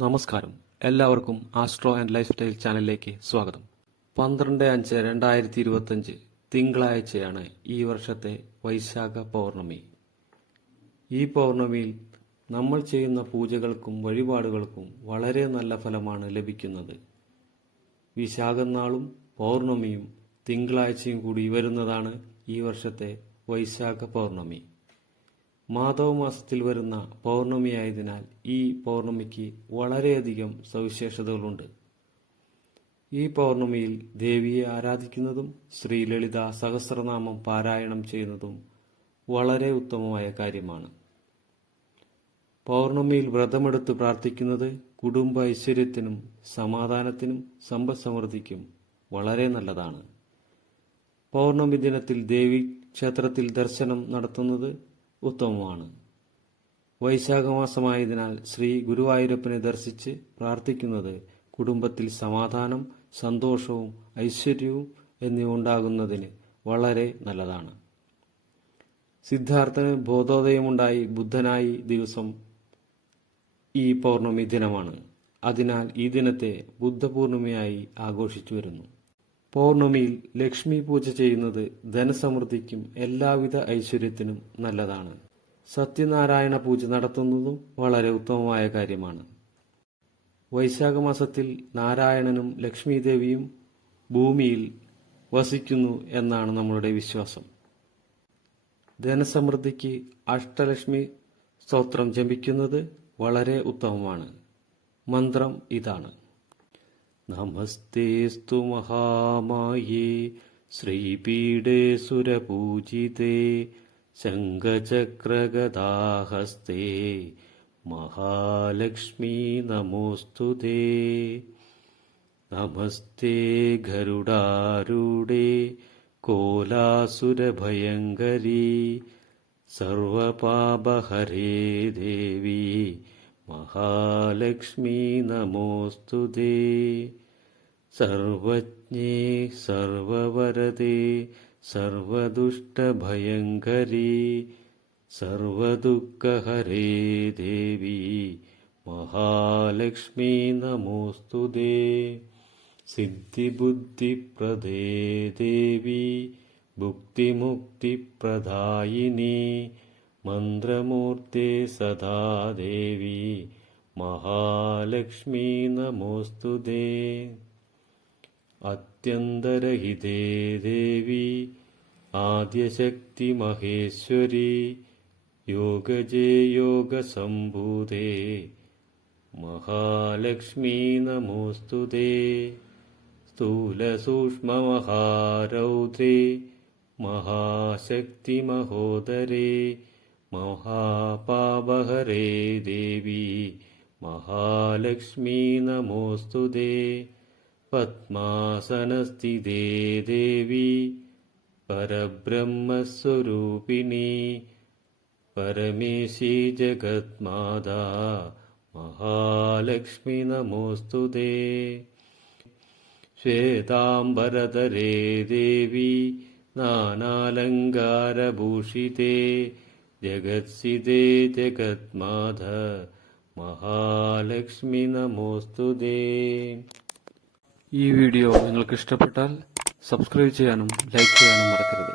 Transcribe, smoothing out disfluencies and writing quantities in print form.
നമസ്കാരം, എല്ലാവർക്കും astro and life style ചാനലിലേക്ക് സ്വാഗതം. 12/5/2025 തിങ്കളാഴ്ചയാണ് ഈ വർഷത്തെ വൈശാഖ പൗർണമി. ഈ പൗർണമിയിൽ നമ്മൾ ചെയ്യുന്ന പൂജകൾക്കും വഴിപാടുകൾക്കും വളരെ നല്ല ഫലമാണ് ലഭിക്കുന്നത്. വിശാഖം നാളും പൗർണമിയും തിങ്കളാഴ്ചയും കൂടി വരുന്നതാണ് ഈ വർഷത്തെ വൈശാഖ പൗർണമി. മാധവമാസത്തിൽ വരുന്ന പൗർണമിയായതിനാൽ ഈ പൗർണമിക്ക് വളരെയധികം സവിശേഷതകളുണ്ട്. ഈ പൗർണമിയിൽ ദേവിയെ ആരാധിക്കുന്നതും ശ്രീ ലളിത സഹസ്രനാമം പാരായണം ചെയ്യുന്നതും വളരെ ഉത്തമമായ കാര്യമാണ്. പൗർണമിയിൽ വ്രതമെടുത്ത് പ്രാർത്ഥിക്കുന്നത് കുടുംബ ഐശ്വര്യത്തിനും സമാധാനത്തിനും സമ്പദ് സമൃദ്ധിക്കും വളരെ നല്ലതാണ്. പൗർണമി ദിനത്തിൽ ദേവി ക്ഷേത്രത്തിൽ ദർശനം നടത്തുന്നത് ഉത്തമമാണ്. വൈശാഖമാസമായതിനാൽ ശ്രീ ഗുരുവായൂരപ്പനെ ദർശിച്ച് പ്രാർത്ഥിക്കുന്നത് കുടുംബത്തിൽ സമാധാനം, സന്തോഷവും ഐശ്വര്യവും എന്നിവ ഉണ്ടാകുന്നതിന് വളരെ നല്ലതാണ്. സിദ്ധാർത്ഥന് ബോധോദയമുണ്ടായി ബുദ്ധനായി ദിവസം ഈ പൗർണമി ദിനമാണ്. അതിനാൽ ഈ ദിനത്തെ ബുദ്ധപൂർണിമയായി ആഘോഷിച്ചു വരുന്നു. പൗർണമിയിൽ ലക്ഷ്മി പൂജ ചെയ്യുന്നത് ധനസമൃദ്ധിക്കും എല്ലാവിധ ഐശ്വര്യത്തിനും നല്ലതാണ്. സത്യനാരായണ പൂജ നടത്തുന്നതും വളരെ ഉത്തമമായ കാര്യമാണ്. വൈശാഖ മാസത്തിൽ നാരായണനും ലക്ഷ്മീദേവിയും ഭൂമിയിൽ വസിക്കുന്നു എന്നാണ് നമ്മളുടെ വിശ്വാസം. ധനസമൃദ്ധിക്ക് അഷ്ടലക്ഷ്മി സ്തോത്രം ജപിക്കുന്നത് വളരെ ഉത്തമമാണ്. മന്ത്രം ഇതാണ്: നമസ്തേസ്തു മഹാമായേ ശ്രീപീഠേ സുരപൂജിതേ ശംഖചക്രഗദാഹസ്തേ മഹാലക്ഷ്മീ നമോസ്തുതേ. നമസ്തേ ഗരുഡാരൂഢേ കോലാസുരഭയങ്കരീ സർവപാപഹരേ ദേവി മഹാലക്ഷ്മീ നമോസ്തുതേ. സർവജ്ഞേ സർവവരദേ സർവദുഷ്ടഭയങ്കരീ സർവദുഃഖഹരേ ദേവി മഹാലക്ഷ്മീ നമോസ്തുതേ. സിദ്ധിബുദ്ധിപ്രദേ ദേവി ഭുക്തിമുക്തിപ്രദായിനി മന്ത്രമൂർത്തേ സദാ ദേവി മഹാലക്ഷ്മീ നമോസ്തുതേ. അത്യന്തരഹിതേ ദേവി ആദ്യശക്തി മഹേശ്വരി യോഗജേ യോഗസംഭൂതേ മഹാലക്ഷ്മീ നമോസ്തുതേ. സ്ഥൂലസൂക്ഷ്മമഹാരൗദ്രേ മഹാശക്തി മഹോദരേ മഹാപാപഹരേ ദേവി മഹാലക്ഷ്മീ നമോസ്തുതേ. പദ്മാസനസ്ഥിതേ ദേവി പരബ്രഹ്മസ്വരൂപിണി പരമേശി ജഗന്മാതാ മഹാലക്ഷ്മി നമോസ്തുതേ. ശ്വേതാംബരധരേ ദേവി നാനാലങ്കാരഭൂഷിതേ ജഗത്സിതേ ജഗന്മാത മഹാലക്ഷ്മി നമോസ്തുതേ. ഈ വീഡിയോ നിങ്ങൾക്ക് ഇഷ്ടപ്പെട്ടാൽ സബ്സ്ക്രൈബ് ചെയ്യാനും ലൈക്ക് ചെയ്യാനും മറക്കരുത്.